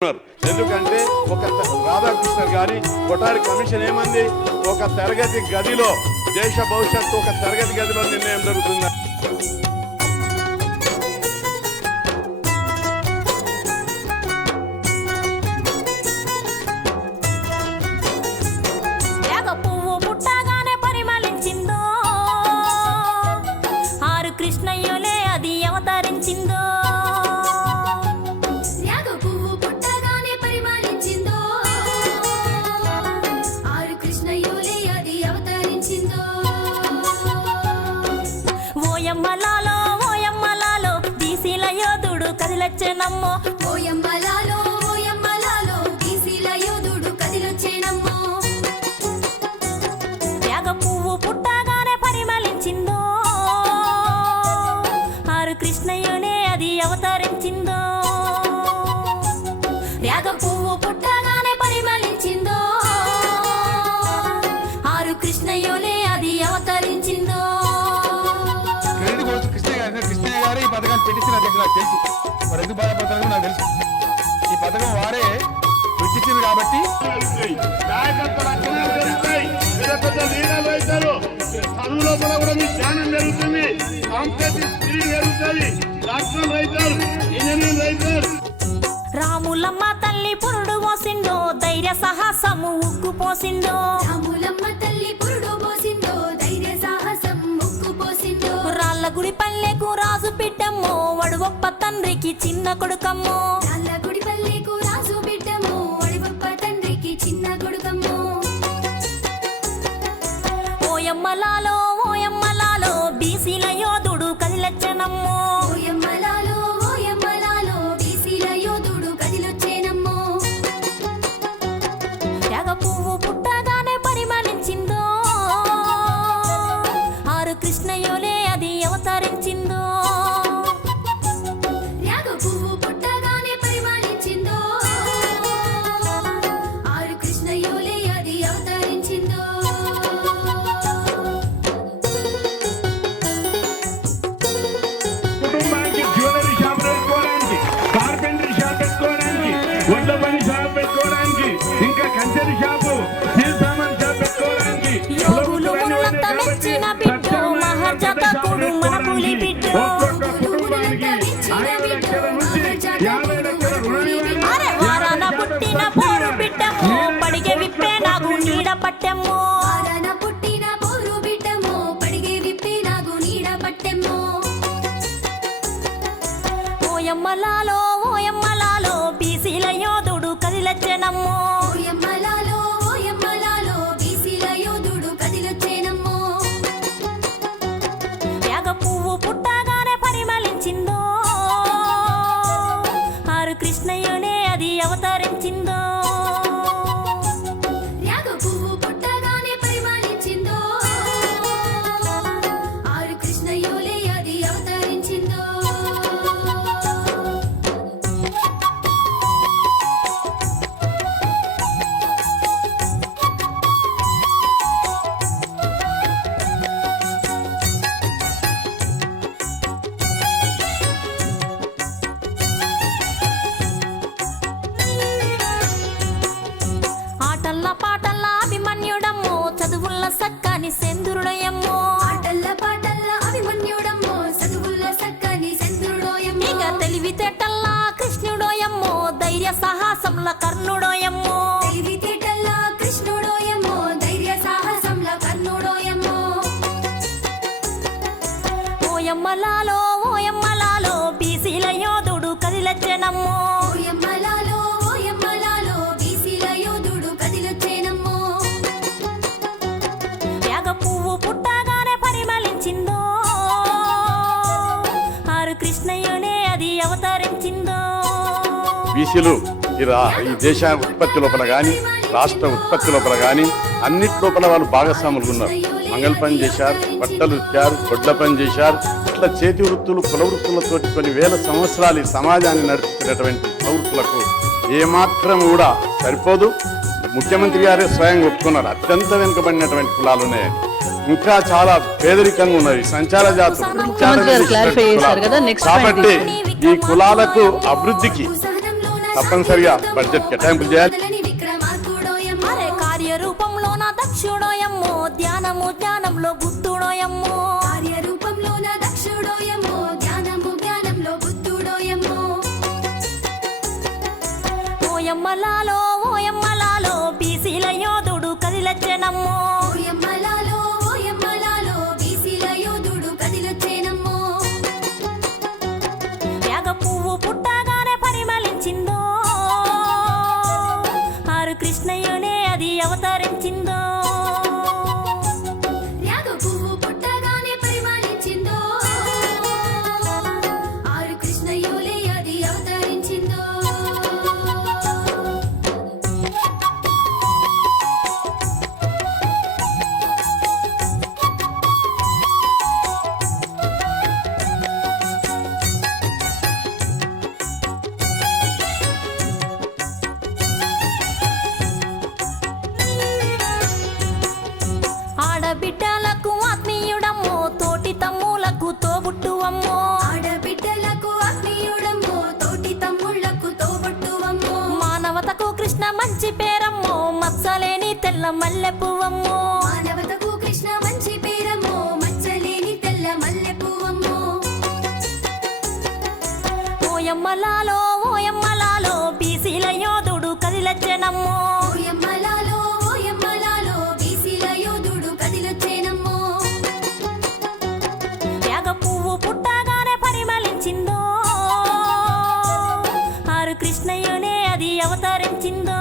ఎందుకంటే ఒక రాధాకృష్ణ గారి కొఠారి కమిషన్ ఏమంది, ఒక తరగతి గదిలో దేశ భవిష్యత్తు ఒక తరగతి గదిలో నిర్ణయం జరుగుతుంది. కృష్ణయ్యలే అది అవతరించిందో, పువ్వు పుట్టగానే పరిమళించిందో, ఆరు కృష్ణయ్యలే అది అవతరించిందో. ఓయమ్మలాలో ఓయమ్మలాలో బీసీల యోధుడు కదిలొచ్చేనమ్మో, ఓయమ్మలాలో ఓయమ్మలాలో బీసీల యోధుడు కదిలొచ్చేనమ్మో. త్యాగ పువ్వు పుట్టగానే పరిమళించిందో, కృష్ణయ్యనే అది అవతరించిందో. త్యాగ పువ్వు పుట్టగానే పరిమళించిందో, ఆరు కృష్ణయ్యనే అది అవతరించిందో. కృష్ణయ్య గారు ఈ పథకాన్ని పెట్టించిన నాకు తెలుసు, మరి ఎందుకు బాధపడతారో నాకు తెలుసు. ఈ పథకం వారే పెట్టించింది కాబట్టి చదువులో కూడా మీ జ్ఞానం పెరుగుతుంది, సాంకేతిక స్కిల్ పెరుగుతుంది, డాక్టర్ రైతారు, ఇంజనీర్ రైతారు. రాములమ్మ తల్లి పురుడు పోసిందో, ధైర్య సాహసము ఉగ్గు పోసిందో. రాములమ్మ తల్లి పురుడు పోసిందో, ధైర్య సాహసం ముక్కు పోసిందో. రాళ్ళ గుడి పల్లెకు రాజు బిడ్డమ్మో, వడువప్ప తండ్రికి చిన్న కొడుకమ్మో. రాళ్ళ గుడి పల్లెకు రాజు బిడ్డమ్మో, వడువప్ప తండ్రికి చిన్న కొడుకమ్మో. ఓయమ్మలాలో ఓయమ్మలాలో బీసీల యోధుడు కదిలొచ్చెనమ్మో, ఓయమ్మలాలో ఓయమ్మలాలో బీసీల యోధుడు కదిలొచ్చేనమ్మో. త్యాగ పువ్వు పుట్టగానే పరిమళించిందో, ఆరు కృష్ణయ్యలే అది అవతరించిందో. త్యాగ పువ్వు పుట్టగానే పరిమళించిందో, ఆరు కృష్ణయ్యలే అది అవతరించిందో. కుటుంబానికి జ్యువెలరీ షాప్ పెట్టుకోవడానికి, కార్పెంటరీ షాప్ పెట్టుకోవడానికి, వడ్ల పని షాప్ పెట్టుకోవడానికి, ఇంకా కంచెరి షాపు, స్టీల్ సామాన్ షాప్ పెట్టుకోవడానికి, యోగులు మునులంతా మెచ్చిన బిడ్డో, మహర్జాతకుడు మన పులి బిడ్డో. ఒక్కొక్క కుటుంబానికి 5 లక్షల నుంచి 50 లక్షల రుణం ఇవ్వాలి. అరే వారాన పుట్టిన పోరు బిడ్డమ్మో, పడిగే విప్పే నాకు నీడ పట్టెమ్మో. ఆరన పుట్టిన పోరు బిడ్డమ్మో, పడిగే విప్పే నాకు నీడ పట్టెమ్మో. ఓయమ్మలాలో ఓయమ్మలాలో బీసీల యోధుడు కదిలొచ్చెనమ్మో, ఓయమ్మలాలో ఓయమ్మలాలో బీసీల యోధుడు కదిలొచ్చేనమ్మో. త్యాగ పువ్వు పుట్టగానే పరిమళించిందో, ఆరు కృష్ణయ్యనే అది అవతరించిందో. త్యాగ పువ్వు పుట్టగానే పరిమళించిందో, ఆరు కృష్ణయ్యలే అది అవతరించిందో. ఆటల్ల పాటల్ల అభిమన్యుడమ్మో, చదువుల్ల సక్కని సెందురుడయమ్మో. ఆటల్ల పాటల్ల అభిమన్యుడమ్మో, చదువుల్లో సక్కని చంద్రుడోయమ్మో. ఇక తెలివితేటల్లా కృష్ణుడోయమ్మో, ధైర్య సాహసంల కర్ణుడోయమ్మో. తెలివితేటల్ల కృష్ణుడోయమ్మో, ధైర్య సాహసంల కర్ణుడోయమ్మో. ఓయమ్మలాలో ఓయమ్మలాలో బీసీల యోధుడు కదిలొచ్చెనమ్మో, ఓయమ్మలాలో ఓయమ్మలాలో బీసీల యోధుడు కదిలొచ్చేనమ్మో. త్యాగ పువ్వు పుట్టగానే పరిమళించిందో, ఆరు కృష్ణయ్యనే అది అవతరించిందో. బీసీలు ఈ దేశ ఉత్పత్తి లోపల కానీ రాష్ట్ర ఉత్పత్తి లోపల కానీ అన్నిటి లోపల వాళ్ళు భాగస్వాములు ఉన్నారు. మంగళ పని చేశారు, బట్టలు ఇచ్చారు, గొడ్ల పని చేశారు. ఇట్లా చేతి వృత్తులు కుల వృత్తులతో కొన్ని వేల సంవత్సరాలు ఈ సమాజాన్ని నడిపినటువంటి కుల వృత్తులకు ఏమాత్రం కూడా సరిపోదు. ముఖ్యమంత్రి గారే స్వయంగా ఒప్పుకున్నారు, అత్యంత వెనుకబడినటువంటి కులాలు ఉన్నాయని. ఇంకా చాలా పేదరికంగా ఉన్నది, సంచార జాతులు. కాబట్టి ఈ కులాలకు అభివృద్ధికి తప్పనిసరిగా బడ్జెట్ కేటాయింపులు చేయాలి. మొదలని విక్రమార్కుడోయమ్మో. అరే కార్యరూపంలో నా దక్షుడోయమ్మో ధ్యానము జ్ఞానంలో బుద్ధుడోయమ్మో కార్యరూపంలోన దక్షుడోయమ్మో. జ్ఞానంలో బుద్ధుడోయమ్మో. ఓయమ్మలాలో బీసీల యోధుడు కదిలచ్చనమ్మో ఓయమ్మలాలో బీసీల యోధుడు కదిలొచ్చేనమ్మో. యాగ పువ్వు పుట్టగానే పరిమళించిందో ఆరు కృష్ణయ్యనే అది అవతరించిందో ర్యాగ పువ్వు పుట్టగానే పరిమళించిందో. ఆరు కృష్ణయోలే అది అవతరించిందో. ఆడబిడ్డలకు ఆత్మీయుడమ్మో తోటి తమ్ములకు తోబుట్టువమ్మో ఆడబిడ్డలకు ఆత్మీయుడమ్మో. తోటి తమ్ముళ్లకు తోబుట్టువమ్మో. మానవతకు కృష్ణ మంచి పేరమ్మో మత్సలేని తెల్ల మల్లె పువ్వమ్మో మానవతకు కృష్ణ మంచి పేరమ్మో. మచ్చలేని తెల్ల మల్లె పువ్వమ్మో. ఓయమ్మలాలో బీసీల యోధుడు కదిలచ్చనమ్మో ఓయమ్మలాలో బీసీల యోధుడు కదిలొచ్చేనమ్మో. యాగ పువ్వు పుట్టగానే పరిమళించిందో ఆరు కృష్ణయ్యనే అది అవతరించిందో